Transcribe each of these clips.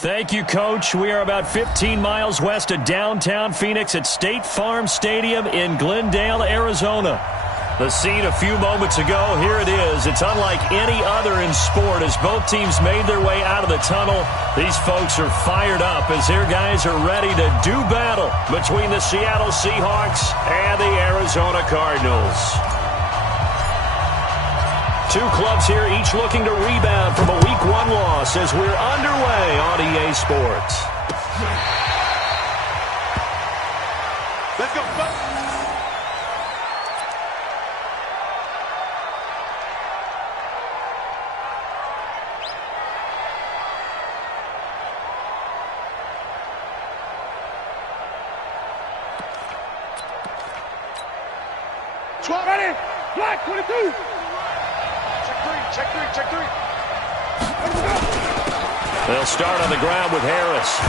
Thank you, Coach. We are about 15 miles west of downtown Phoenix at State Farm Stadium in Glendale, Arizona. The scene a few moments ago, here it is. It's unlike any other in sport as both teams made their way out of the tunnel. These folks are fired up as their guys are ready to do battle between the Seattle Seahawks and the Arizona Cardinals. Two clubs here, each looking to rebound from a Week 1 loss as we're underway on EA Sports. Let's go, folks. Ready? Black 22. Check three. They'll start on the ground with Harris.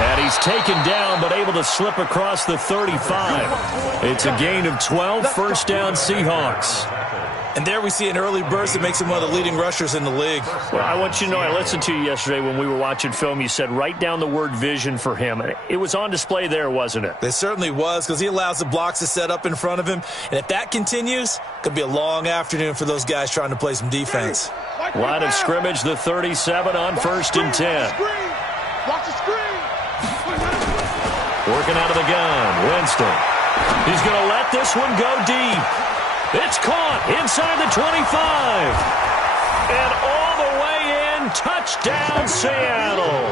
And he's taken down but able to slip across the 35. It's a gain of 12, first down Seahawks. And there we see an early burst that makes him one of the leading rushers in the league. Well, I want you to know, I listened to you yesterday when we were watching film. You said write down the word vision for him. It was on display there, wasn't it? It certainly was, because he allows the blocks to set up in front of him. And if that continues, it could be a long afternoon for those guys trying to play some defense. Line of scrimmage, the 37 on 1st and 10. Working out of the gun, Winston. He's going to let this one go deep. It's caught inside the 25. And all the way in, touchdown Seattle.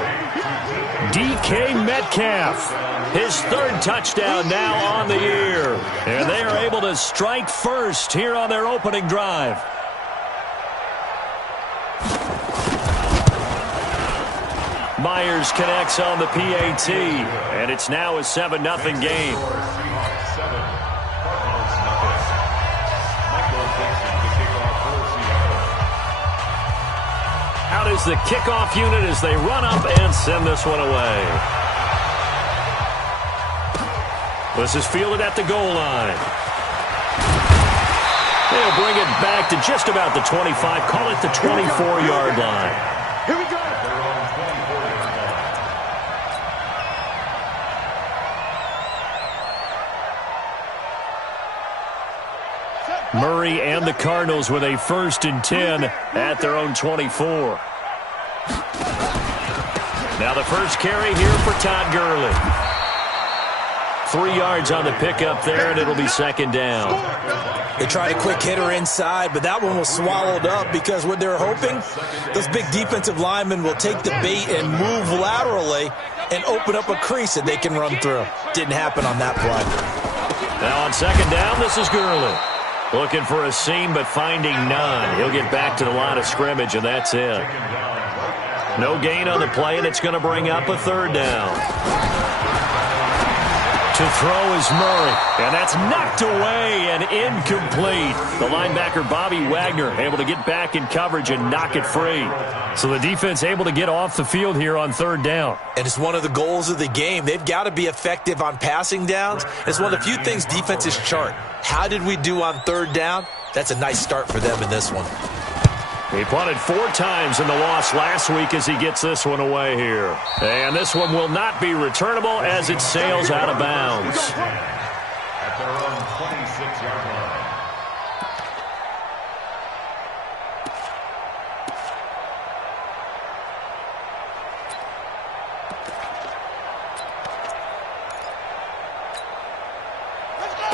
DK Metcalf, his third touchdown now on the year. And they are able to strike first here on their opening drive. Myers connects on the PAT, and it's now a 7-0 game. Out is the kickoff unit as they run up and send this one away. This is fielded at the goal line. They'll bring it back to just about the 25, call it the 24-yard line. Here we go. Murray and the Cardinals with a 1st and 10 at their own 24. Now the first carry here for Todd Gurley. 3 yards on the pickup there, and it'll be 2nd down. They tried a quick hitter inside, but that one was swallowed up because what they're hoping, those big defensive linemen will take the bait and move laterally and open up a crease that they can run through. Didn't happen on that play. Now on 2nd down, this is Gurley. Looking for a seam, but finding none. He'll get back to the line of scrimmage, and that's it. No gain on the play, and it's going to bring up a 3rd down. To throw is Murray, and that's knocked away and incomplete. The linebacker, Bobby Wagner, able to get back in coverage and knock it free. So the defense able to get off the field here on 3rd down. And it's one of the goals of the game. They've got to be effective on passing downs. It's one of the few things defenses chart. How did we do on 3rd down? That's a nice start for them in this one. He punted 4 times in the loss last week as he gets this one away here. And this one will not be returnable as it sails out of bounds. At their own 26-yard line.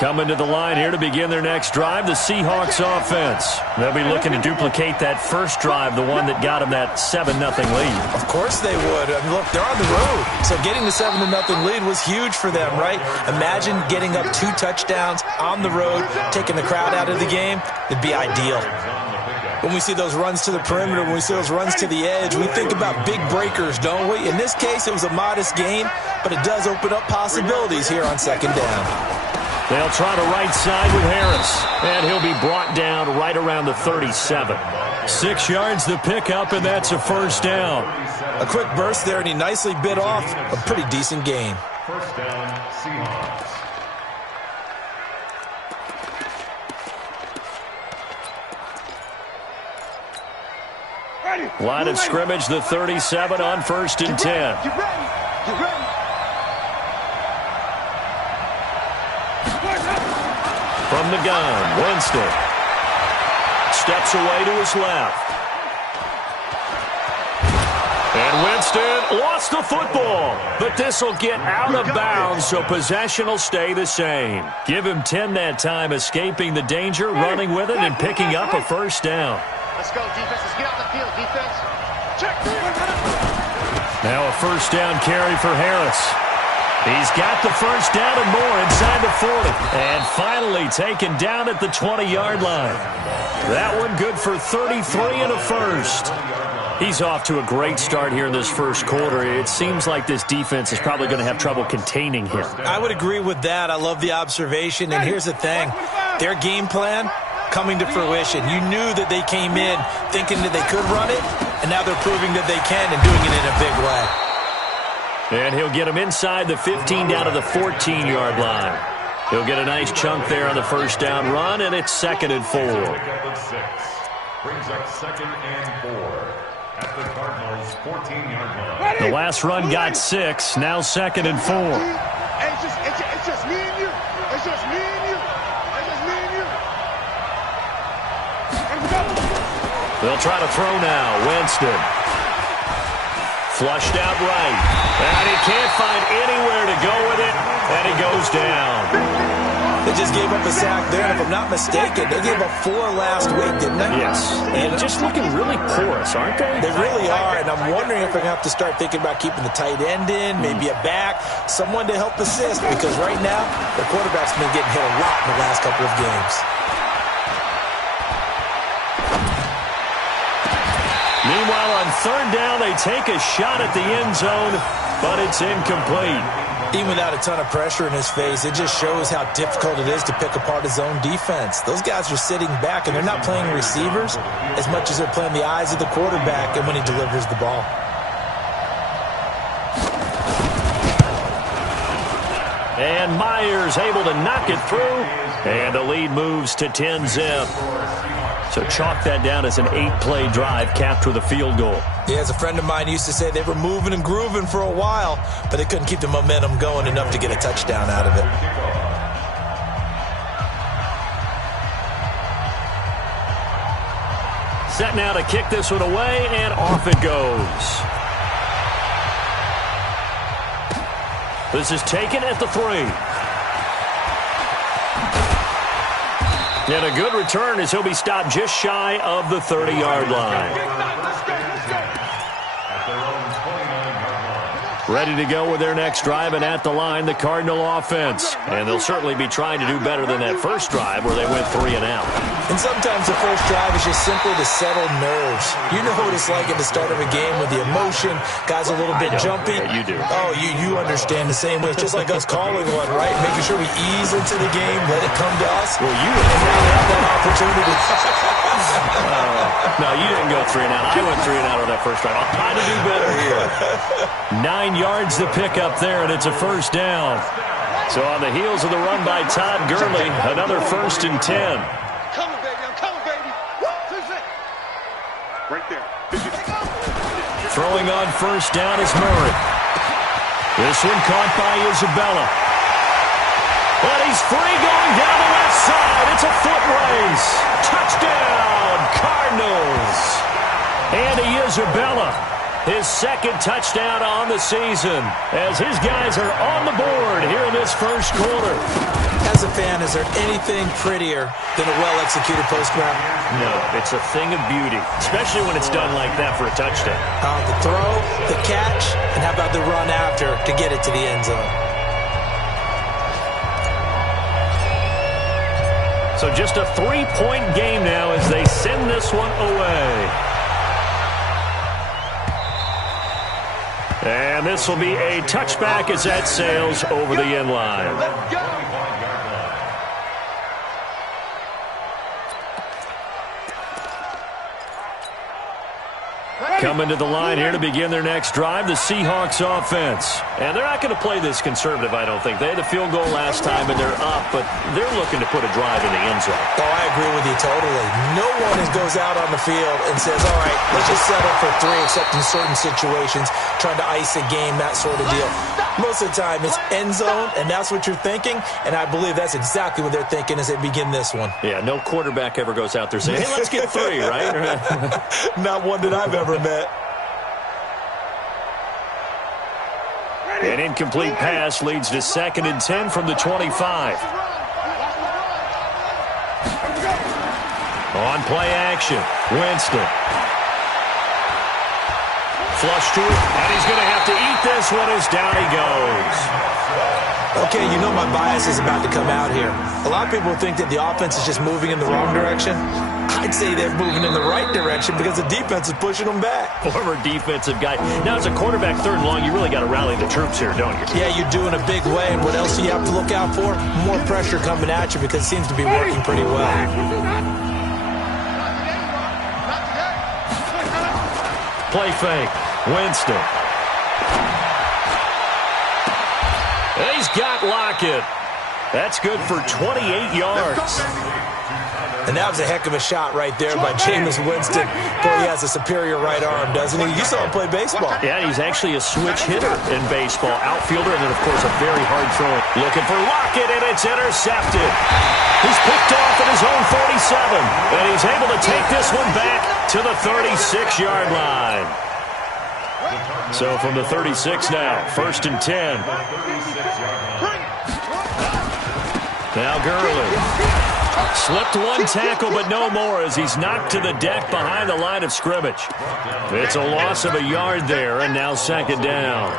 Coming to the line here to begin their next drive, the Seahawks offense. They'll be looking to duplicate that first drive, the one that got them that 7-0 lead. Of course they would. I mean, look, they're on the road. So getting the 7-0 lead was huge for them, right? Imagine getting up 2 touchdowns on the road, taking the crowd out of the game. It'd be ideal. When we see those runs to the perimeter, when we see those runs to the edge, we think about big breakers, don't we? In this case, it was a modest gain, but it does open up possibilities here on 2nd down. They'll try the right side with Harris, and he'll be brought down right around the 37. 6 yards the pickup, and that's a 1st down. A quick burst there, and he nicely bit off a pretty decent gain. 1st down, Seahawks. Ready. Line of scrimmage, the 37 on 1st and 10. Get ready. Get ready. From the gun, Winston. Steps away to his left. And Winston lost the football. But this will get out of bounds, so possession will stay the same. Give him 10 that time, escaping the danger, running with it, and picking up a first down. Let's go, defense. Let's get out the field, defense. Check. Now a first down carry for Harris. He's got the first down and more inside the 40. And finally taken down at the 20-yard line. That one good for 33 and a first. He's off to a great start here in this first quarter. It seems like this defense is probably going to have trouble containing him. I would agree with that. I love the observation. And here's the thing. Their game plan coming to fruition. You knew that they came in thinking that they could run it, and now they're proving that they can and doing it in a big way. And he'll get him inside the 15 down to the 14-yard line. He'll get a nice chunk there on the first down run, and it's 2nd and 4. Brings up 2nd and 4. At the Cardinals' 14-yard line. The last run got 6. Now 2nd and 4. It's just me and you. It's just me and you. It's just me and you. They'll try to throw now. Winston. Flushed out right. And he can't find anywhere to go with it. And he goes down. They just gave up a sack there, and if I'm not mistaken, they gave up 4 last week, didn't they? Yes. And just looking really porous, aren't they? They really are, and I'm wondering if they're going to have to start thinking about keeping the tight end in, maybe a back, someone to help assist, because right now, the quarterback's been getting hit a lot in the last couple of games. Meanwhile, on 3rd down, they take a shot at the end zone, but it's incomplete. Even without a ton of pressure in his face, it just shows how difficult it is to pick apart his own defense. Those guys are sitting back, and they're not playing receivers as much as they're playing the eyes of the quarterback and when he delivers the ball. And Myers able to knock it through, and the lead moves to 10-zip. So chalk that down as an 8-play drive capped with a field goal. Yeah, as a friend of mine used to say, they were moving and grooving for a while, but they couldn't keep the momentum going enough to get a touchdown out of it. Set now to kick this one away, and off it goes. This is taken at the 3. And a good return as he'll be stopped just shy of the 30-yard line. Ready to go with their next drive, and at the line, the Cardinal offense. And they'll certainly be trying to do better than that first drive where they went 3 and out. And sometimes the first drive is just simply to settle nerves. You know what it's like at the start of a game with the emotion, guys a little bit jumpy. Yeah, you do. Oh, you understand the same way. It's just like us calling one, right? Making sure we ease into the game, let it come to us. Well, you and now we have that opportunity. No, you didn't go 3 and out. I went 3 and out on that first drive. I'll try to do better here. 9 yards to pick up there, and it's a first down. So on the heels of the run by Todd Gurley, another 1st and 10. Coming, baby. I'm coming, baby. Right there. Throwing on first down is Murray. This one caught by Isabella. And he's free going down the left side. It's a foot race. Touchdown, Cardinals. Andy Isabella, his 2nd touchdown on the season, as his guys are on the board here in this first quarter. As a fan, is there anything prettier than a well-executed post-grab? No, it's a thing of beauty, especially when it's done like that for a touchdown. The throw, the catch, and how about the run after to get it to the end zone? So just a 3-point game now as they send this one away. And this will be a touchback as that sails over the end line. Coming to the line here to begin their next drive, the Seahawks offense. And they're not going to play this conservative, I don't think. They had the field goal last time, and they're up, but they're looking to put a drive in the end zone. Oh, I agree with you totally. No one goes out on the field and says, all right, let's just settle for 3, except in certain situations, trying to ice a game, that sort of deal. Most of the time, it's end zone, and that's what you're thinking, and I believe that's exactly what they're thinking as they begin this one. Yeah, no quarterback ever goes out there saying, hey, let's get 3, right? Not one that I've ever met. An incomplete pass leads to 2nd and 10 from the 25. On play action, Winston. Flush to it, and he's going to have to eat this one as down he goes. Okay, you know my bias is about to come out here. A lot of people think that the offense is just moving in the wrong direction. I'd say they're moving in the right direction because the defense is pushing them back. Former defensive guy. Now, as a quarterback 3rd and long, you really got to rally the troops here, don't you? Yeah, you do in a big way. And what else do you have to look out for? More pressure coming at you because it seems to be working pretty well. Play fake. Winston. He's got Lockett. That's good for 28 yards. And that was a heck of a shot right there by Jameis Winston. Boy, he has a superior right arm, doesn't he? You saw him play baseball. Yeah, he's actually a switch hitter in baseball. Outfielder, and then, of course, a very hard throw. Looking for Lockett, and it's intercepted. He's picked off at his own 47, and he's able to take this one back to the 36-yard line. So from the 36 now, 1st and 10. Now Gurley. Slipped one tackle, but no more as he's knocked to the deck behind the line of scrimmage. It's a loss of a yard there, and now 2nd down.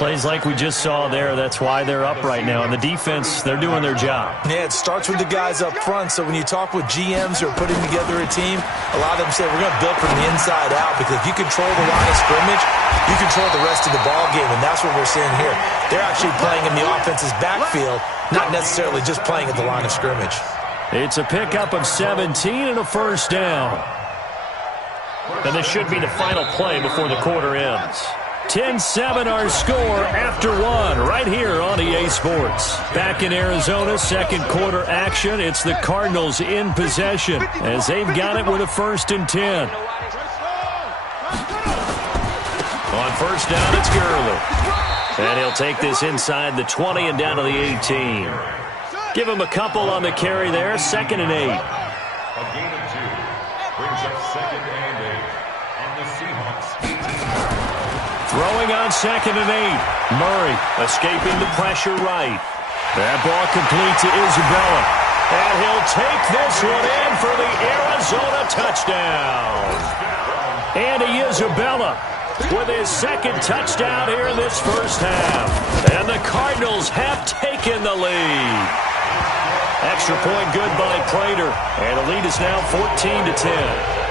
Plays like we just saw there, that's why they're up right now. And the defense, they're doing their job. Yeah, it starts with the guys up front. So when you talk with GMs who are putting together a team, a lot of them say we're going to build from the inside out because if you control the line of scrimmage, you control the rest of the ball game, and that's what we're seeing here. They're actually playing in the offense's backfield, not necessarily just playing at the line of scrimmage. It's a pickup of 17 and a 1st down. And this should be the final play before the quarter ends. 10-7 our score after 1 right here on EA Sports. Back in Arizona, 2nd quarter action. It's the Cardinals in possession as they've got it with a 1st and 10. On 1st down, it's Gurley. And he'll take this inside the 20 and down to the 18. Give him a couple on the carry there, 2nd and 8. A gain of 2 brings up 2nd and 8 on the Seahawks. Throwing on 2nd and 8. Murray escaping the pressure right. That ball complete to Isabella. And he'll take this one in for the Arizona touchdown. Andy Isabella with his 2nd touchdown here in this 1st half. And the Cardinals have taken the lead. Extra point good by Prater. And the lead is now 14-10.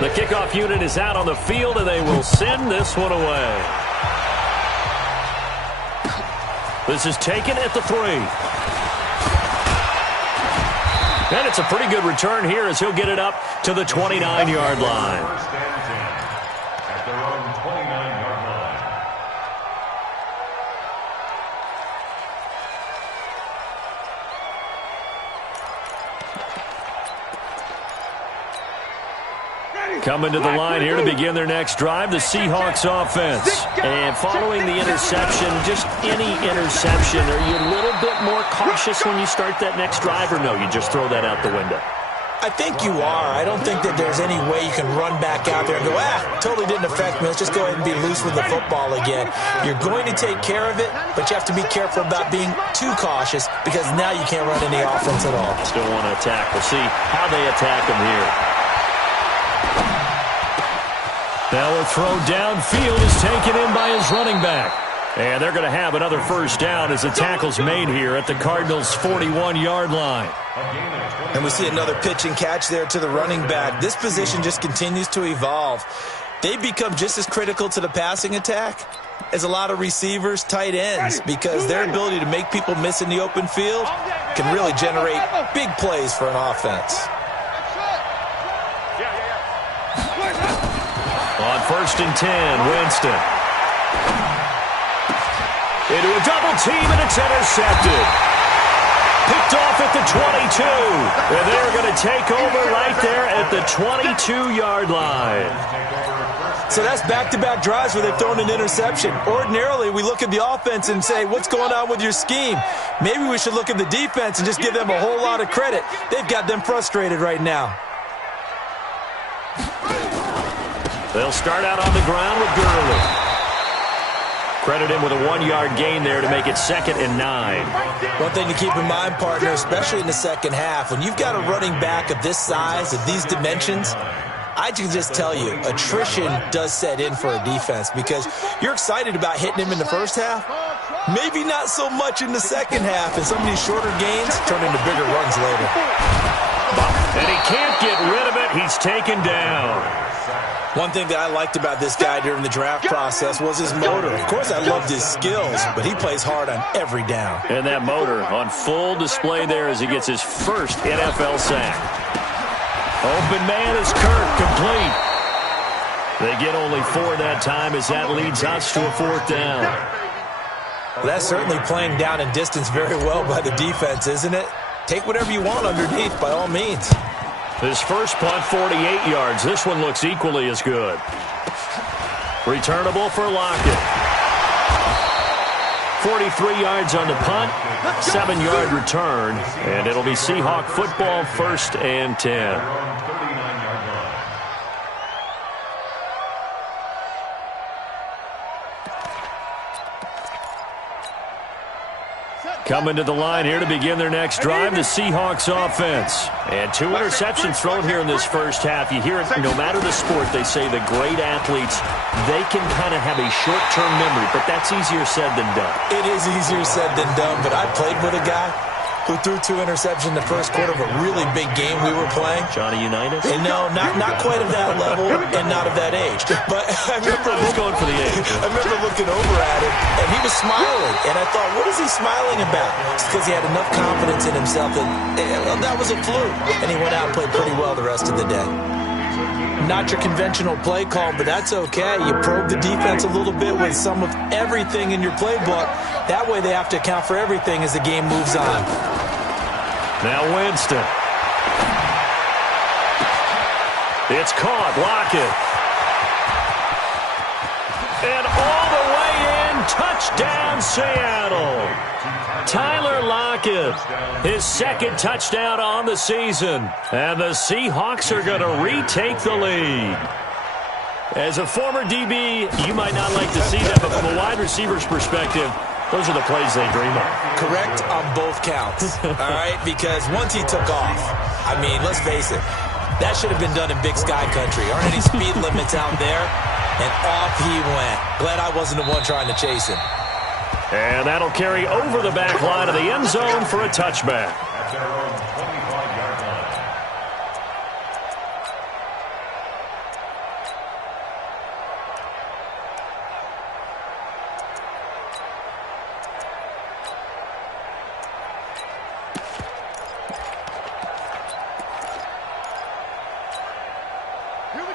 The kickoff unit is out on the field, and they will send this one away. This is taken at the 3. And it's a pretty good return here as he'll get it up to the 29-yard line. 1st and 10 at their own 29-yard line. Coming to the line here to begin their next drive, the Seahawks offense. And following the interception, just any interception, are you a little bit more cautious when you start that next drive, or no, you just throw that out the window? I think you are. I don't think that there's any way you can run back out there and go, totally didn't affect me. Let's just go ahead and be loose with the football again. You're going to take care of it, but you have to be careful about being too cautious because now you can't run any offense at all. Still want to attack. We'll see how they attack them here. Now a throw downfield is taken in by his running back. And they're going to have another 1st down as the tackle's made here at the Cardinals' 41-yard line. And we see another pitch and catch there to the running back. This position just continues to evolve. They become just as critical to the passing attack is a lot of receivers, tight ends, because their ability to make people miss in the open field can really generate big plays for an offense. On 1st and 10, Winston. Into a double team, and it's intercepted. Picked off at the 22. And they're going to take over right there at the 22-yard line. So that's back-to-back drives where they've thrown an interception. Ordinarily, we look at the offense and say, what's going on with your scheme? Maybe we should look at the defense and just give them a whole lot of credit. They've got them frustrated right now. They'll start out on the ground with Gurley. Credit him with a 1-yard gain there to make it 2nd and 9. One thing to keep in mind, partner, especially in the second half, when you've got a running back of this size, of these dimensions, I can just tell you, attrition does set in for a defense because you're excited about hitting him in the first half, maybe not so much in the second half, and some of these shorter gains turn into bigger runs later. And he can't get rid of it. He's taken down. One thing that I liked about this guy during the draft process was his motor. Of course, I loved his skills, but he plays hard on every down. And that motor on full display there as he gets his first NFL sack. Open man is Kirk, complete. They get only 4 that time as that leads us to a 4th down. Well, that's certainly playing down and distance very well by the defense, isn't it? Take whatever you want underneath, by all means. His first punt, 48 yards. This one looks equally as good. Returnable for Lockett. 43 yards on the punt, 7-yard return, and it'll be Seahawk football, 1st and 10. Coming to the line here to begin their next drive, the Seahawks offense. And 2 interceptions thrown here in this first half. You hear it, no matter the sport, they say the great athletes, they can kind of have a short-term memory, but that's easier said than done. It is easier said than done, but I played with a guy who threw 2 interceptions in the first quarter of a really big game we were playing. Johnny Unitas? And no, not quite of that level and not of that age. But I remember going for the age. I remember looking over at him, and he was smiling. And I thought, what is he smiling about? It's because he had enough confidence in himself that that was a fluke. And he went out and played pretty well the rest of the day. Not your conventional play call, but that's okay. You probe the defense a little bit with some of everything in your playbook. That way they have to account for everything as the game moves on. Now Winston. It's caught. Lockett. And all the way in. Touchdown, Seattle. Tyler Lockett, his 2nd touchdown on the season. And the Seahawks are going to retake the lead. As a former DB, you might not like to see that, but from a wide receiver's perspective, those are the plays they dream of. Correct on both counts, all right? Because once he took off, I mean, let's face it, that should have been done in Big Sky Country. Aren't any speed limits out there? And off he went. Glad I wasn't the one trying to chase him. And that'll carry over the back line of the end zone for a touchback. At their own 25-yard line.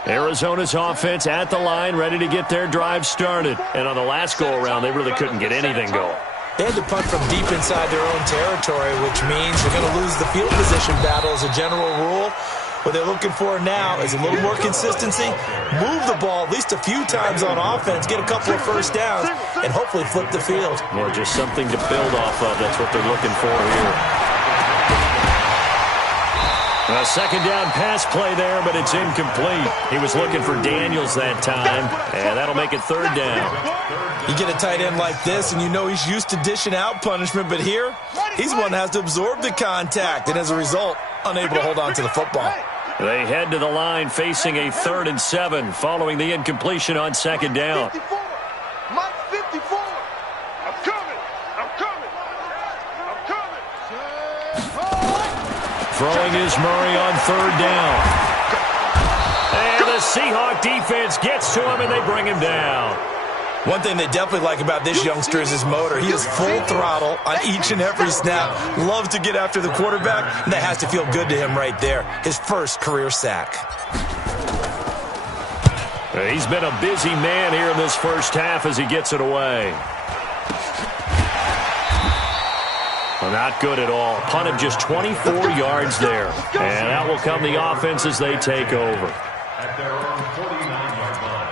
Arizona's offense at the line, ready to get their drive started. And on the last go-around, they really couldn't get anything going. They had to punt from deep inside their own territory, which means they're going to lose the field position battle as a general rule. What they're looking for now is a little more consistency, move the ball at least a few times on offense, get a couple of first downs, and hopefully flip the field. Well, just something to build off of. That's what they're looking for here. A 2nd down pass play there, but it's incomplete. He was looking for Daniels that time, and that'll make it 3rd down. You get a tight end like this, and you know he's used to dishing out punishment, but here, he's one that has to absorb the contact, and as a result, unable to hold on to the football. They head to the line facing a 3rd and 7 following the incompletion on 2nd down. 54. Mike 54. I'm coming. I'm coming. I'm coming. Throwing is Murray on 3rd down. And the Seahawk defense gets to him, and they bring him down. One thing they definitely like about this youngster is his motor. He is full throttle on each and every snap. Loves to get after the quarterback, and that has to feel good to him right there. His first career sack. He's been a busy man here in this first half as he gets it away. Well, not good at all. Punt of just 24 yards there. And out will come the offense as they take over. At their own 49-yard line.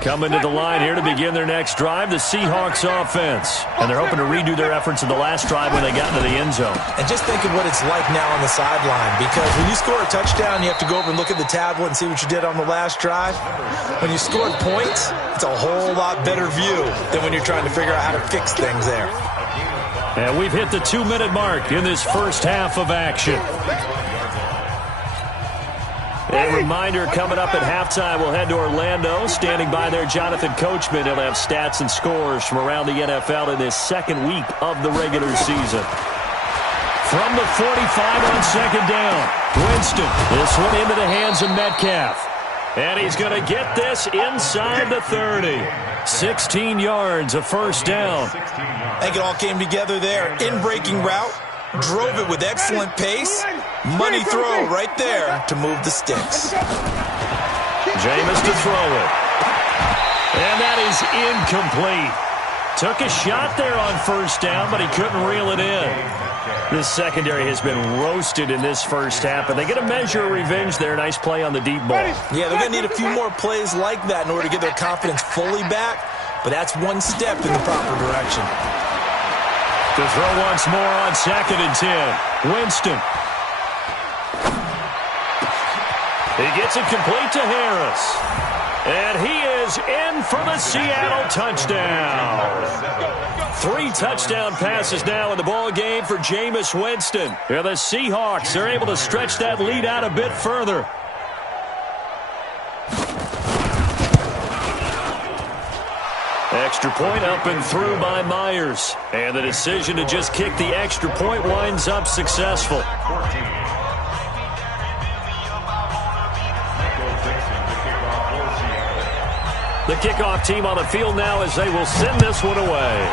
Coming to the line here to begin their next drive, the Seahawks offense. And they're hoping to redo their efforts in the last drive when they got into the end zone. And just think of what it's like now on the sideline, because when you score a touchdown, you have to go over and look at the tablet and see what you did on the last drive. When you scored points, it's a whole lot better view than when you're trying to figure out how to fix things there. And we've hit the 2-minute mark in this first half of action. A reminder, coming up at halftime, we'll head to Orlando. Standing by there, Jonathan Coachman. He'll have stats and scores from around the NFL in this second week of the regular season. From the 45 on second down, Winston. This one into the hands of Metcalf. And he's going to get this inside the 30. 16 yards, a first down. I think it all came together there. In-breaking route. Drove it with excellent pace. Money throw right there to move the sticks. Jameis to throw it. And that is incomplete. Took a shot there on first down, but he couldn't reel it in. This secondary has been roasted in this first half, and they get a measure of revenge there. Nice play on the deep ball. Yeah, they're going to need a few more plays like that in order to get their confidence fully back, but that's one step in the proper direction. To throw once more on second and 10. Winston. He gets it complete to Harris. And he is in for the Seattle touchdown. 3 touchdown passes now in the ball game for Jameis Winston. And the Seahawks are able to stretch that lead out a bit further. Extra point up and through by Myers. And the decision to just kick the extra point winds up successful. The kickoff team on the field now as they will send this one away.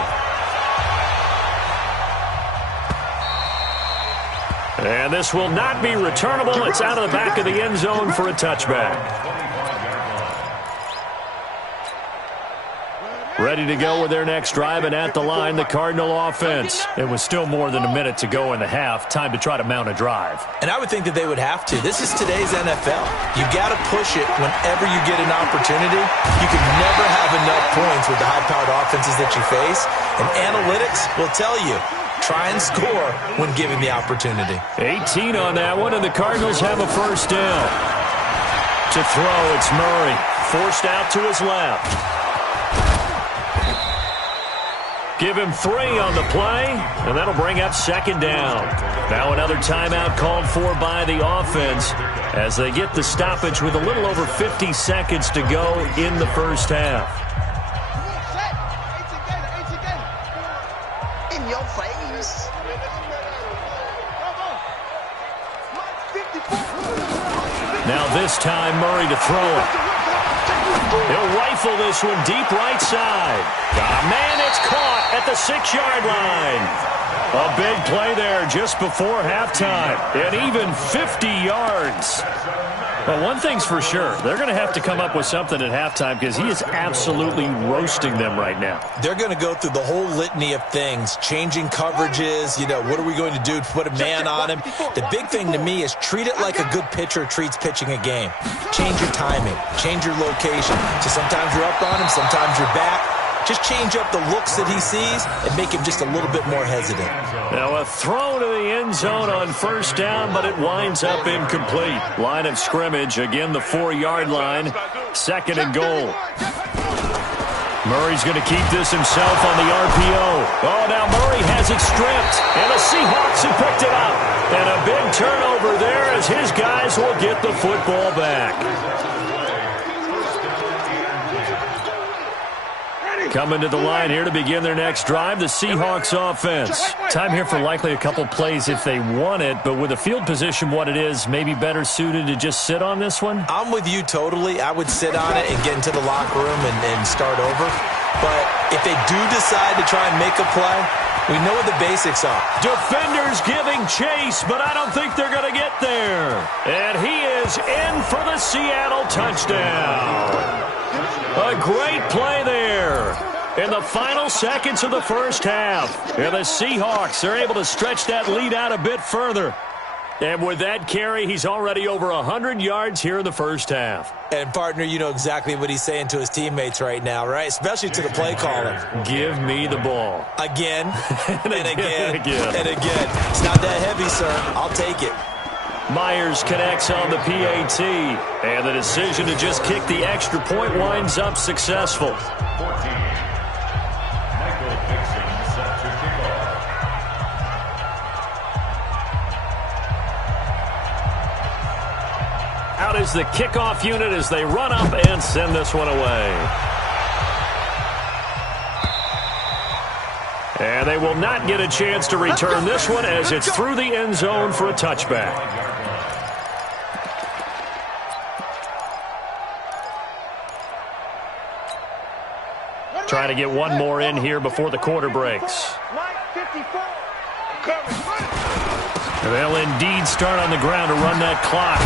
And this will not be returnable. It's out of the back of the end zone for a touchback. Ready to go with their next drive, and at the line, the Cardinal offense. It was still more than a minute to go in the half. Time to try to mount a drive. And I would think that they would have to. This is today's NFL. You got to push it whenever you get an opportunity. You can never have enough points with the high-powered offenses that you face. And analytics will tell you, try and score when given the opportunity. 18 on that one, and the Cardinals have a first down. To throw, it's Murray. Forced out to his left. Give him 3 on the play, and that'll bring up second down. Now another timeout called for by the offense as they get the stoppage with a little over 50 seconds to go in the first half. In your face. Now this time, Murray to throw it. He'll rifle this one deep right side. Got a man, it's caught at the 6-yard line. A big play there just before halftime. And even 50 yards. Well, one thing's for sure. They're going to have to come up with something at halftime because he is absolutely roasting them right now. They're going to go through the whole litany of things, changing coverages, what are we going to do to put a man on him? The big thing to me is treat it like a good pitcher treats pitching a game. Change your timing, change your location. So sometimes you're up on him, sometimes you're back. Just change up the looks that he sees and make him just a little bit more hesitant. Now a throw to the end zone on first down, but it winds up incomplete. Line of scrimmage, again the 4-yard line, second and goal. Murray's going to keep this himself on the RPO. Oh, now Murray has it stripped, and the Seahawks have picked it up. And a big turnover there as his guys will get the football back. Coming to the line here to begin their next drive, the Seahawks offense. Time here for likely a couple plays if they want it, but with the field position what it is, maybe better suited to just sit on this one? I'm with you totally. I would sit on it and get into the locker room and start over. But if they do decide to try and make a play, we know what the basics are. Defenders giving chase, but I don't think they're going to get there. And he is in for the Seattle touchdown. A great play there in the final seconds of the first half. And the Seahawks are able to stretch that lead out a bit further. And with that carry, he's already over 100 yards here in the first half. And, partner, you know exactly what he's saying to his teammates right now, right? Especially to the play caller. Give me the ball. Again, and again, and again. and again. It's not that heavy, sir. I'll take it. Myers connects on the PAT, and the decision to just kick the extra point winds up successful. 14. Michael Dixon set to kick off. Out is the kickoff unit as they run up and send this one away. And they will not get a chance to return this one as it's through the end zone for a touchback. Trying to get one more in here before the quarter breaks. And they'll indeed start on the ground to run that clock.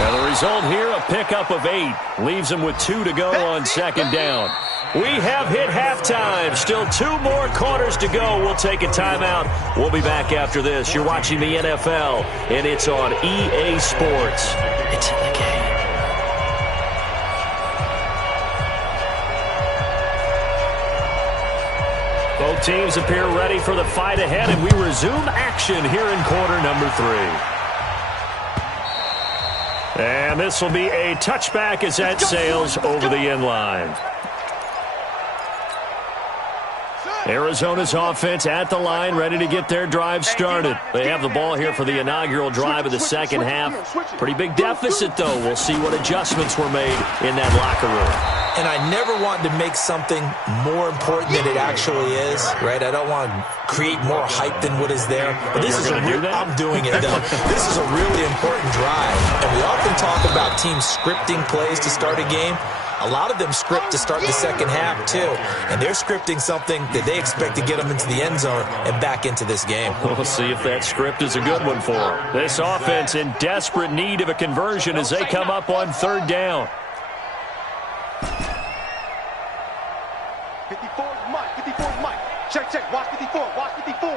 And the result here, a pickup of 8. Leaves them with 2 to go on second down. We have hit halftime. Still 2 more quarters to go. We'll take a timeout. We'll be back after this. You're watching the NFL, and it's on EA Sports. It's in the game. Both teams appear ready for the fight ahead, and we resume action here in quarter number 3. And this will be a touchback as that sails over the end line. Arizona's offense at the line, ready to get their drive started. They have the ball here for the inaugural drive of the second half. Pretty big deficit, though. We'll see what adjustments were made in that locker room. And I never want to make something more important than it actually is, right? I don't want to create more hype than what is there. But this is I'm doing it, though. This is a really important drive. And we often talk about teams scripting plays to start a game. A lot of them script to start the second half, too. And they're scripting something that they expect to get them into the end zone and back into this game. We'll see if that script is a good one for them. This offense in desperate need of a conversion as they come up on third down. 54 is Mike. 54 is Mike. Check, check. Watch 54. Watch 54.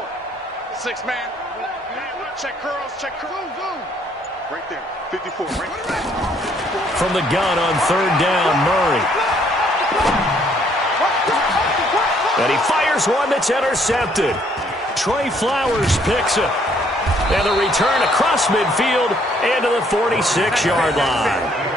6 man. Check curls. Check curls. Zoom. Right there. 54. Right there. From the gun on third down, Murray. And he fires one that's intercepted. Trey Flowers picks it. And the return across midfield and to the 46-yard line.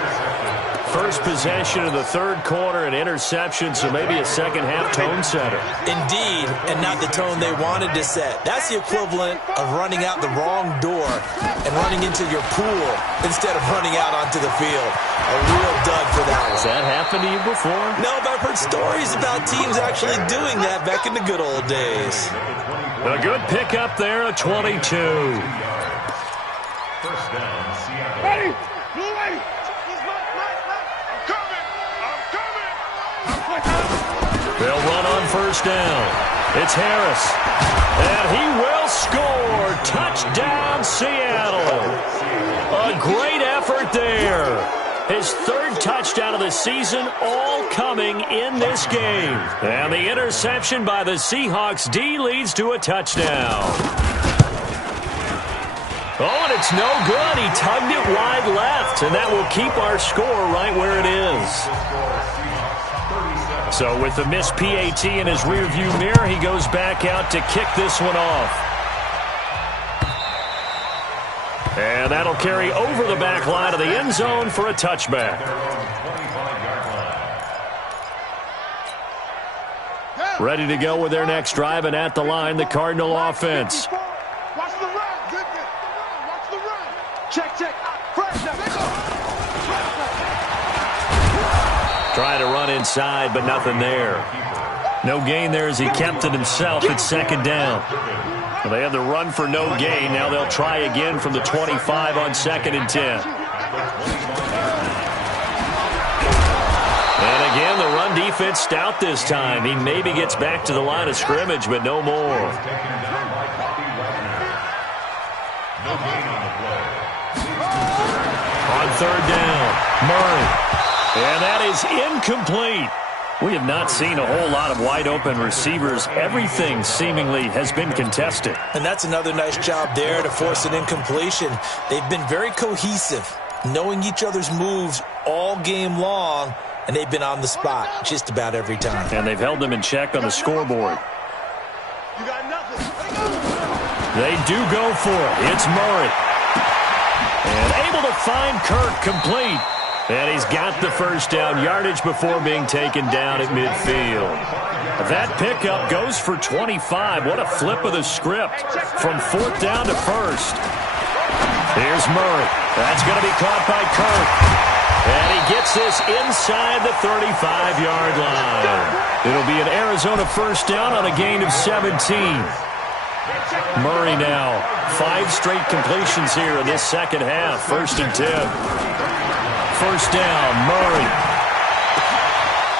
First possession of the third quarter, an interception, so maybe a second-half tone setter. Indeed, and not the tone they wanted to set. That's the equivalent of running out the wrong door and running into your pool instead of running out onto the field. A real dud for that one. Has that happened to you before? No, but I've heard stories about teams actually doing that back in the good old days. A good pickup there, a 22. First down, Seattle. Ready? Blue ready. I'm coming. I'm coming. They'll run on first down. It's Harris. And he will score. Touchdown, Seattle. A great effort there. His third touchdown of the season, all coming in this game. And the interception by the Seahawks D leads to a touchdown. Oh, and it's no good. He tugged it wide left, and that will keep our score right where it is. So with the missed PAT in his rearview mirror, he goes back out to kick this one off. And that'll carry over the back line of the end zone for a touchback. Ready to go with their next drive, and at the line, the Cardinal offense. Watch the run. Good. Watch the run. Check, check. Fresh now. Trying to run inside, but nothing there. No gain there as he kept it himself at second down. Well, they had the run for no gain. Now they'll try again from the 25 on 2nd and 10. And again, the run defense stout this time. He maybe gets back to the line of scrimmage, but no more. On 3rd down, Murray. And that is incomplete. We have not seen a whole lot of wide-open receivers. Everything seemingly has been contested. And that's another nice job there to force an incompletion. They've been very cohesive, knowing each other's moves all game long, and they've been on the spot just about every time. And they've held them in check on the scoreboard. You got nothing. They do go for it. It's Murray. And able to find Kirk complete. And he's got the first down, yardage before being taken down at midfield. That pickup goes for 25. What a flip of the script from 4th down to 1st. Here's Murray. That's going to be caught by Kirk. And he gets this inside the 35-yard line. It'll be an Arizona first down on a gain of 17. Murray now, 5 straight completions here in this second half. 1st and 10. First down, Murray.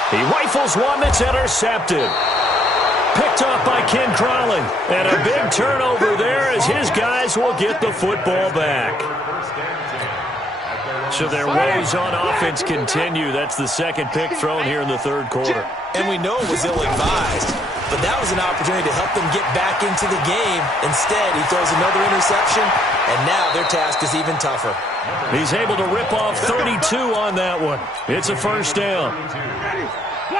He rifles one that's intercepted. Picked off by Ken Crawley. And a big turnover there as his guys will get the football back. So their woes on offense continue. That's the second pick thrown here in the 3rd quarter. And we know it was ill-advised, but that was an opportunity to help them get back into the game. Instead, he throws another interception, and now their task is even tougher. He's able to rip off 32 on that one. It's a first down.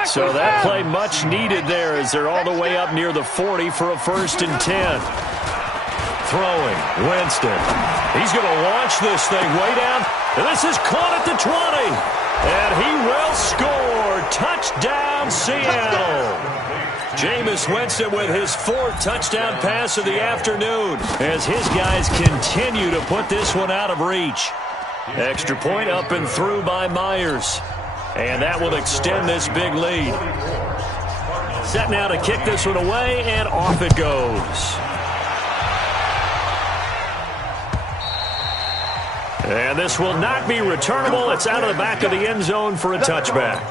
So that play much needed there as they're all the way up near the 40 for a 1st and 10. Throwing, Winston. He's going to launch this thing way down. And this is caught at the 20. And he will score. Touchdown, Seattle. Jameis Winston with his 4th touchdown pass of the afternoon as his guys continue to put this one out of reach. Extra point up and through by Myers. And that will extend this big lead. Set now to kick this one away, and off it goes. And this will not be returnable. It's out of the back of the end zone for a touchback.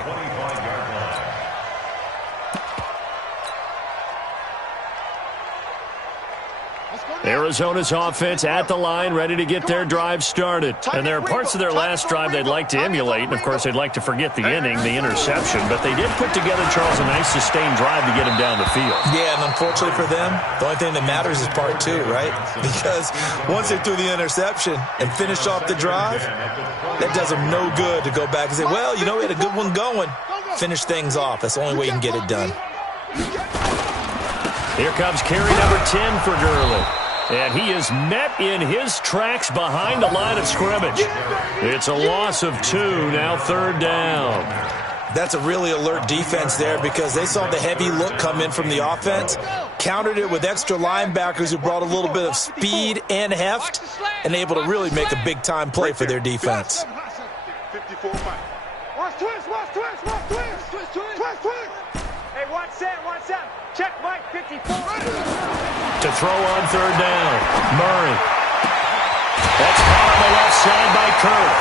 Arizona's offense at the line, ready to get their drive started. And there are parts of their last drive they'd like to emulate. And, of course, they'd like to forget the inning, the interception. But they did put together, Charles, a nice sustained drive to get him down the field. Yeah, and unfortunately for them, the only thing that matters is part 2, right? Because once they threw the interception and finished off the drive, that does them no good to go back and say, well, you know, we had a good one going. Finish things off. That's the only way you can get it done. Here comes carry number 10 for Gurley. And he is met in his tracks behind the line of scrimmage. It's a loss of 2, now 3rd down. That's a really alert defense there because they saw the heavy look come in from the offense, countered it with extra linebackers who brought a little bit of speed and heft, and able to really make a big-time play for their defense. 54 Mike. Watch twist, watch twist, watch twist. Twist, twist. Twist, twist. Hey, watch Sam, watch Sam. Check Mike, 54. To throw on 3rd down, Murray. That's caught on the left side by Kirk.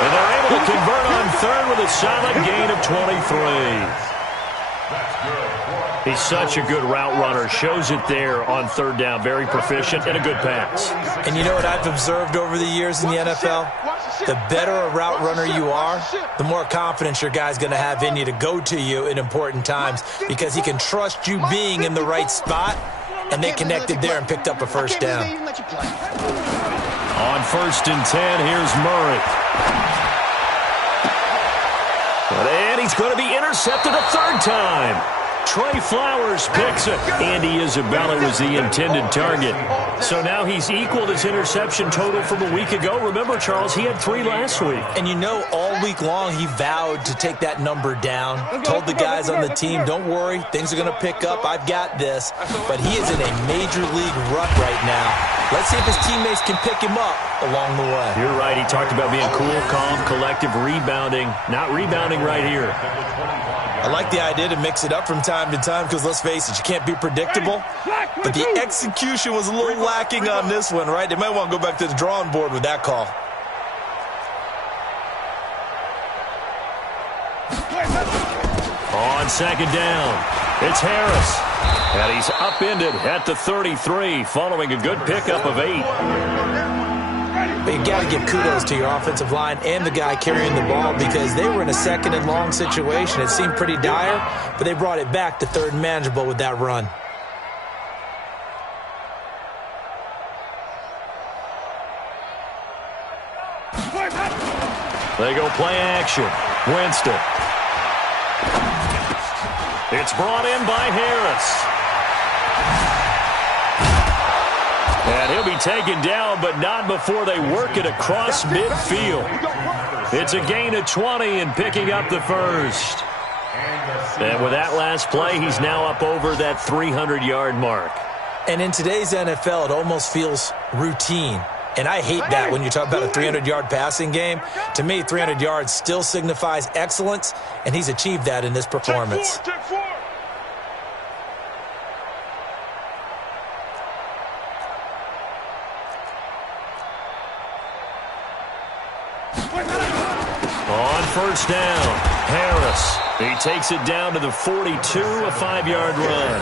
And they're able to convert on 3rd with a solid gain of 23. He's such a good route runner. Shows it there on 3rd down. Very proficient and a good pass. And you know what I've observed over the years in the NFL? The better a route runner you are, the more confidence your guy's going to have in you to go to you in important times because he can trust you being in the right spot, and they connected there and picked up a first down. On 1st and 10, here's Murray. And he's going to be intercepted a 3rd time. Trey Flowers picks it. Andy Isabella was the intended target. So now he's equaled his interception total from a week ago. Remember, Charles, he had 3 last week. And you know, all week long he vowed to take that number down. Told the guys on the team, don't worry, things are going to pick up. I've got this. But he is in a major league rut right now. Let's see if his teammates can pick him up along the way. You're right. He talked about being cool, calm, collective, rebounding. Not rebounding right here. I like the idea to mix it up from time time to time because, let's face it, you can't be predictable. But the execution was a little lacking on this one, right? They might want to go back to the drawing board with that call. On second down, it's Harris. And he's upended at the 33 following a good pickup of 8. But you got to give kudos to your offensive line and the guy carrying the ball because they were in a second and long situation. It seemed pretty dire, but they brought it back to third and manageable with that run. They go play action. Winston. It's brought in by Harris. And he'll be taken down, but not before they work it across midfield. It's a gain of 20 and picking up the first. And with that last play, he's now up over that 300-yard mark. And in today's NFL, it almost feels routine. And I hate that when you talk about a 300-yard passing game. To me, 300 yards still signifies excellence, and he's achieved that in this performance. Check four. On first down, Harris. He takes it down to the 42, a 5-yard run.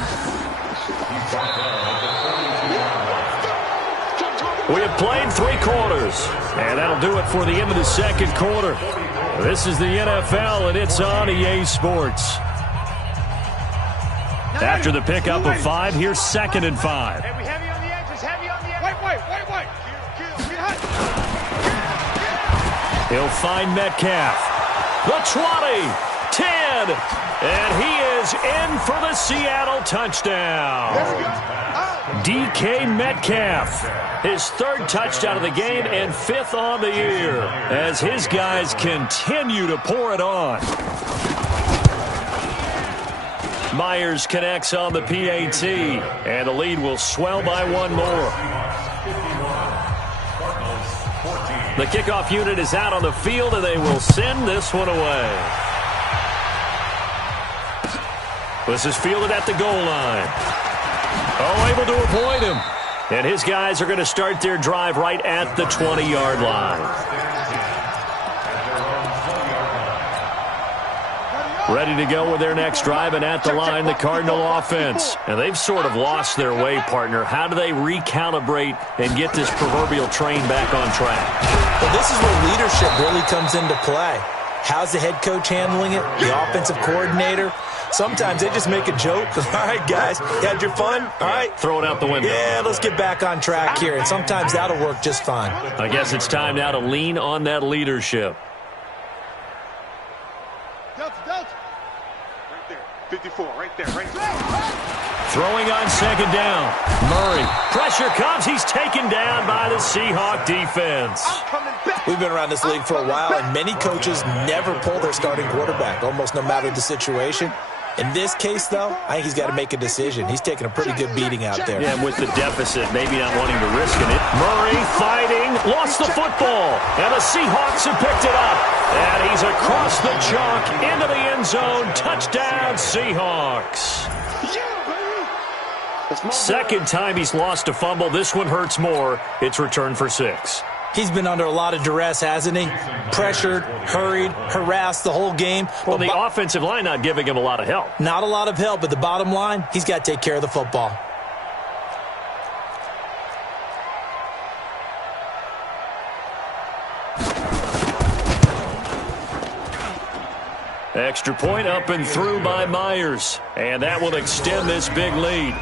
We have played 3 quarters, and that'll do it for the end of the second quarter. This is the NFL, and it's on EA Sports. After the pickup of 5, here's 2nd and 5. Hey, we heavy on the edges, heavy on the edges. Wait. He'll find Metcalf. The 20, 10, and he is in for the Seattle touchdown. DK Metcalf, his 3rd touchdown of the game and 5th on the year as his guys continue to pour it on. Myers connects on the PAT, and the lead will swell by 1 more. The kickoff unit is out on the field, and they will send this one away. This is fielded at the goal line. Oh, able to avoid him. And his guys are going to start their drive right at the 20-yard line. Ready to go with their next drive, and at the line, the Cardinal offense. And they've sort of lost their way, partner. How do they recalibrate and get this proverbial train back on track? Well, this is where leadership really comes into play. How's the head coach handling it? The offensive coordinator? Sometimes they just make a joke. All right, guys, you had your fun? All right. Throw it out the window. Yeah, let's get back on track here. And sometimes that'll work just fine. I guess it's time now to lean on that leadership. Delta. Right there. 54, right there. Throwing on second down. Murray. Pressure comes. He's taken down by the Seahawk defense. We've been around this league for a while, and many coaches never pull their starting quarterback, almost no matter the situation. In this case, though, I think he's got to make a decision. He's taking a pretty good beating out there. Yeah, with the deficit, maybe not wanting to risk it. Murray fighting, lost the football, and the Seahawks have picked it up. And he's across the chalk into the end zone. Touchdown, Seahawks. Second time he's lost a fumble. This one hurts more. It's returned for 6. He's been under a lot of duress, hasn't he? Pressured, hurried, harassed the whole game. Well, the offensive line not giving him a lot of help. Not a lot of help, but the bottom line, he's got to take care of the football. Extra point up and through by Myers. And that will extend this big lead.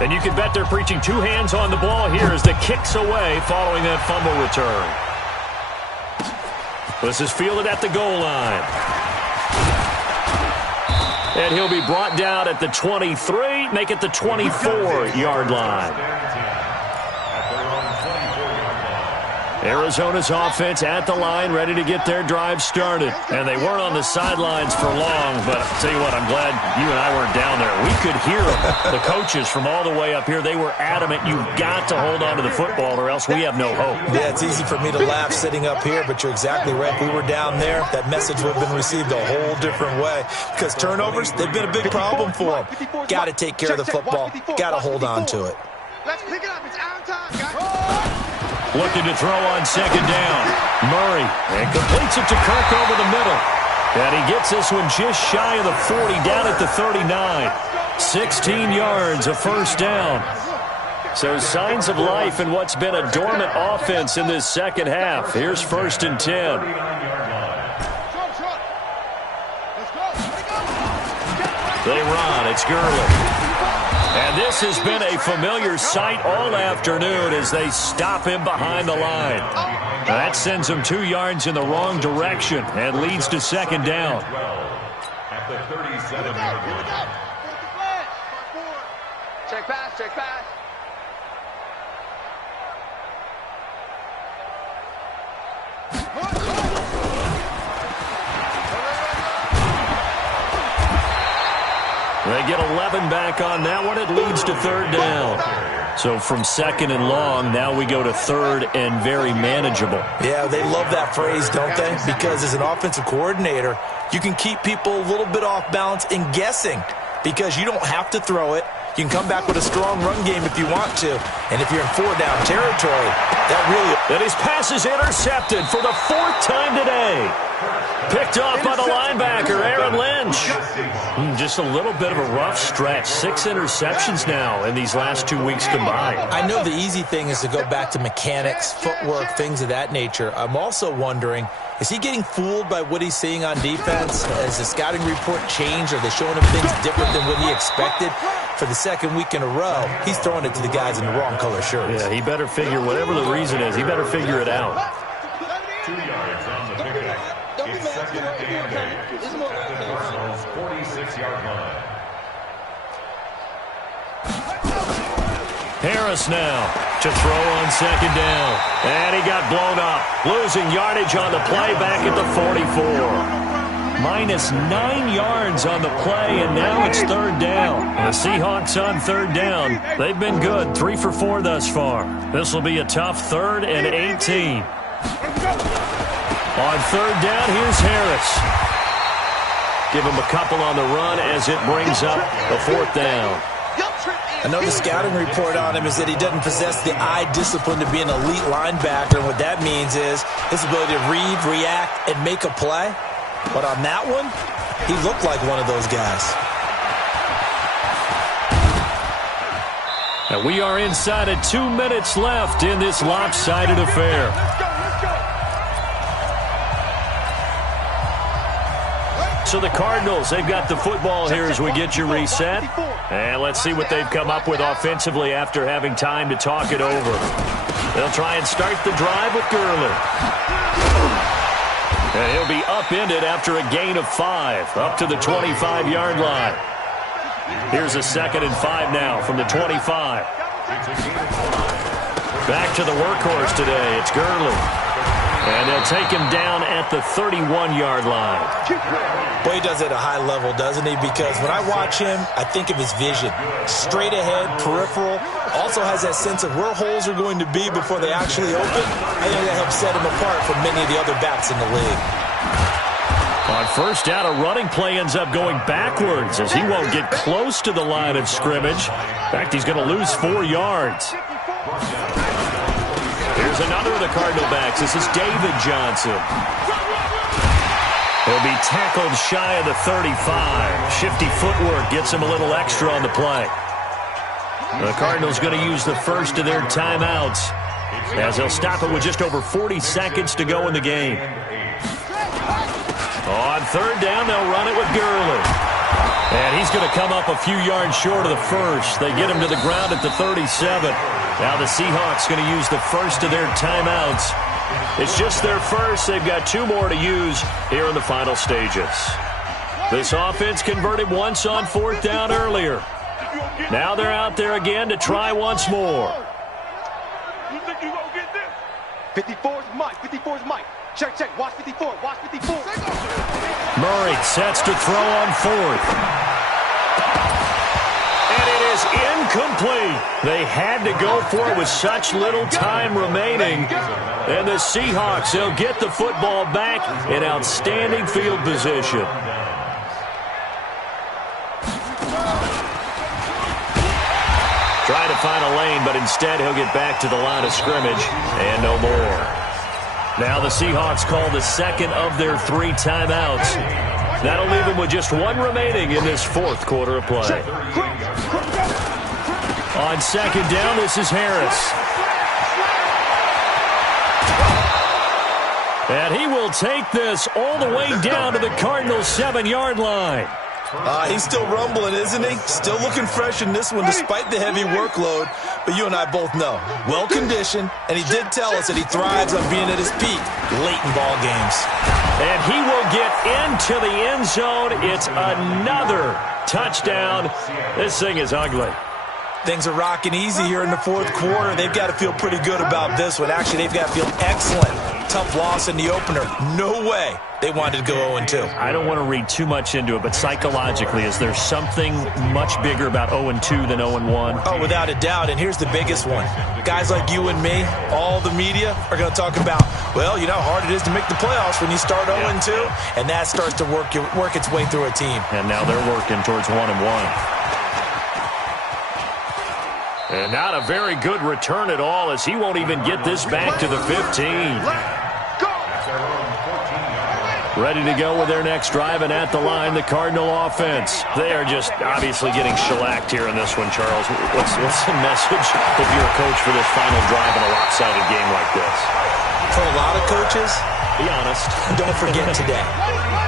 And you can bet they're preaching 2 hands on the ball here as the kick's away following that fumble return. This is fielded at the goal line. And he'll be brought down at the 23, make it the 24-yard line. Arizona's offense at the line, ready to get their drive started. And they weren't on the sidelines for long, but I'll tell you what, I'm glad you and I weren't down there. We could hear them, the coaches from all the way up here. They were adamant, you've got to hold on to the football or else we have no hope. Yeah, it's easy for me to laugh sitting up here, but you're exactly right. If we were down there, that message would have been received a whole different way. Because turnovers, they've been a big problem for them. Got to take care of the football. Got to hold on to it. Let's pick it up. It's our time, guys. Looking to throw on second down. Murray, and completes it to Kirk over the middle. And he gets this one just shy of the 40, down at the 39. 16 yards, a first down. So signs of life in what's been a dormant offense in this second half. Here's 1st and 10. They run. It's Gurley. And this has been a familiar sight all afternoon as they stop him behind the line. That sends him 2 yards in the wrong direction and leads to second down. At the 37-yard line. Check pass, check pass. They get 11 back on that one. It leads to third down. So from second and long, now we go to third and very manageable. Yeah, they love that phrase, don't they? Because as an offensive coordinator, you can keep people a little bit off balance and guessing because you don't have to throw it. You can come back with a strong run game if you want to. And if you're in 4-down territory, that really... And his pass is intercepted for the 4th time today. Picked off by the linebacker, Aaron Lynch. Just a little bit of a rough stretch. 6 interceptions now in these last 2 weeks combined. I know the easy thing is to go back to mechanics, footwork, things of that nature. I'm also wondering, is he getting fooled by what he's seeing on defense? Has the scouting report changed? Are they showing him things different than what he expected? For the second week in a row, he's throwing it to the guys in the wrong color shirts. Yeah, he better figure, whatever the reason is, he better figure it out. 2 yards on the pickup. It's second and 8 at the Cardinals' 46-yard line. Harris now to throw on second down. And he got blown up. Losing yardage on the play back at the 44. Minus 9 yards on the play, and now it's third down. The Seahawks on third down. They've been good, 3 for 4 thus far. This will be a tough 3rd and 18. On third down, here's Harris. Give him a couple on the run as it brings up the 4th down. I know the scouting report on him is that he doesn't possess the eye discipline to be an elite linebacker. And what that means is his ability to read, react, and make a play. But on that one, he looked like one of those guys. And we are inside of 2 minutes left in this lopsided affair. So the Cardinals, they've got the football here as we get you reset. And let's see what they've come up with offensively after having time to talk it over. They'll try and start the drive with Gurley. And he'll be upended after a gain of 5, up to the 25-yard line. Here's a 2nd and 5 now from the 25. Back to the workhorse today. It's Gurley. And they'll take him down at the 31-yard line. Boy, he does it at a high level, doesn't he? Because when I watch him, I think of his vision. Straight ahead, peripheral. Also has that sense of where holes are going to be before they actually open. I think that helps set him apart from many of the other backs in the league. On first down, a running play ends up going backwards as he won't get close to the line of scrimmage. In fact, he's going to lose 4 yards. Here's another of the Cardinal backs. This is David Johnson. He'll be tackled shy of the 35. Shifty footwork gets him a little extra on the play. The Cardinals going to use the first of their timeouts as they'll stop it with just over 40 seconds to go in the game. On third down, they'll run it with Gurley. And he's going to come up a few yards short of the first. They get him to the ground at the 37. Now the Seahawks going to use the first of their timeouts. It's just their first. They've got 2 more to use here in the final stages. This offense converted once on 4th down earlier. Now they're out there again to try once more. You think you gonna get this? 54's Mike. 54's Mike. Check, check. Watch 54. Watch 54. Murray sets to throw on fourth. And it is incomplete. They had to go for it with such little time remaining. And the Seahawks, they'll get the football back in outstanding field position. Trying to find a lane, but instead he'll get back to the line of scrimmage and no more. Now the Seahawks call the second of their 3 timeouts. That'll leave them with just 1 remaining in this 4th quarter of play. On second down, this is Harris. And he will take this all the way down to the Cardinals' 7-yard line. He's still rumbling, isn't he? Still looking fresh in this one despite the heavy workload. But you and I both know, well-conditioned, and he did tell us that he thrives on being at his peak late in ball games. And he will get into the end zone. It's another touchdown. This thing is ugly. Things are rocking easy here in the 4th quarter. They've got to feel pretty good about this one. Actually, they've got to feel excellent. Tough loss in the opener. No way they wanted to go 0-2. I don't want to read too much into it, but psychologically, is there something much bigger about 0-2 than 0-1? Oh, without a doubt, and here's the biggest one. Guys like you and me, all the media, are going to talk about, well, you know how hard it is to make the playoffs when you start 0-2, and that starts to work its way through a team. And now they're working towards 1-1. And not a very good return at all, as he won't even get this back to the 15. Ready to go with their next drive, and at the line, the Cardinal offense. They are just obviously getting shellacked here in this one, Charles. What's the message if you're a coach for this final drive in a lopsided game like this? For a lot of coaches, be honest. Don't forget today.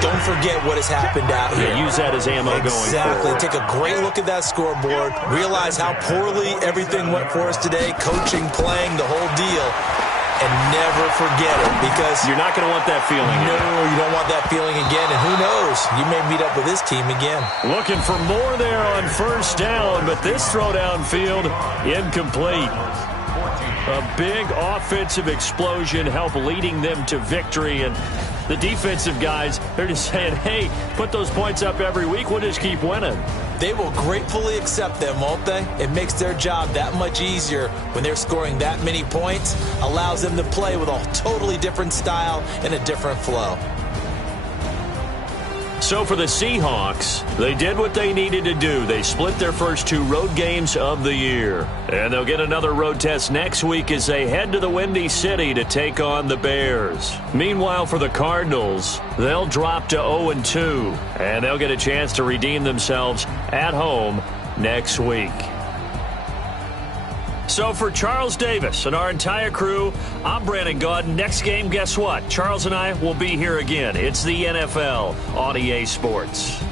Don't forget what has happened out here. Yeah, use that as ammo going forward. Exactly. Take a great look at that scoreboard. Realize how poorly everything went for us today. Coaching, playing, the whole deal. And never forget it, because you're not going to want that feeling again. No, you don't want that feeling again. And who knows? You may meet up with this team again. Looking for more there on first down, but this throw downfield incomplete. A big offensive explosion helped leading them to victory, and the defensive guys, they're just saying, hey, put those points up every week, we'll just keep winning. They will gratefully accept them, won't they? It makes their job that much easier when they're scoring that many points, allows them to play with a totally different style and a different flow. So for the Seahawks, they did what they needed to do. They split their first 2 road games of the year. And they'll get another road test next week as they head to the Windy City to take on the Bears. Meanwhile, for the Cardinals, they'll drop to 0-2. And they'll get a chance to redeem themselves at home next week. So for Charles Davis and our entire crew, I'm Brandon Gaudin. Next game, guess what? Charles and I will be here again. It's the NFL on EA Sports.